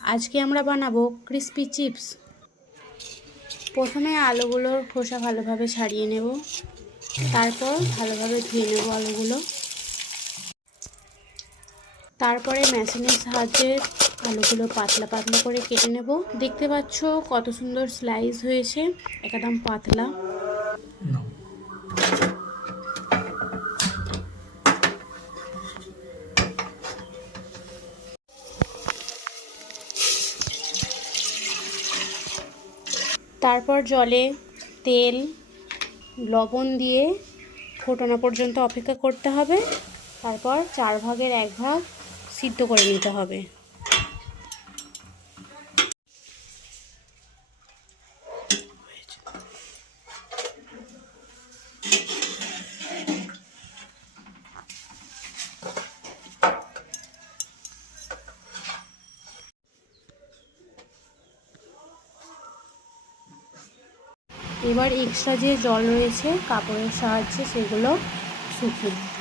আজকে আমরা বানাবো ক্রিস্পি চিপস। প্রথমে আলুগুলোর খোসা ভালোভাবে ছাড়িয়ে নেব, তারপর ভালোভাবে ধুয়ে নেব আলুগুলো। তারপরে মেশিনের সাহায্যে আলুগুলো পাতলা পাতলা করে কেটে নেব। দেখতে পাচ্ছ কত সুন্দর স্লাইস হয়েছে, একদম পাতলা। তারপর জলে তেল লবণ দিয়ে ফোটানো পর্যন্ত অপেক্ষা করতে হবে। তারপর 4 ভাগের 1 ভাগ সিদ্ধ করে নিতে হবে। এবার এক্সট্রা যে জল রয়েছে কাপড়ের সাহায্যে সেগুলো শুকিয়ে নেব।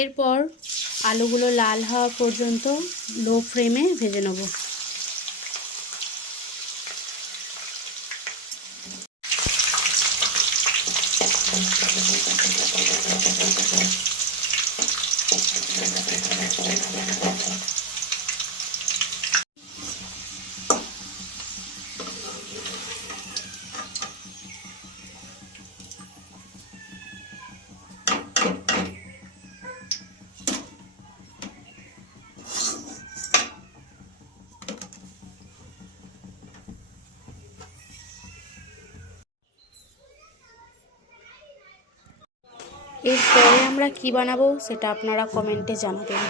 এরপর আলুগুলো লাল হওয়া পর্যন্ত লো ফ্লেমে ভেজে নেব। এরপরে আমরা কি বানাবো সেটা আপনারা কমেন্টে জানাবেন।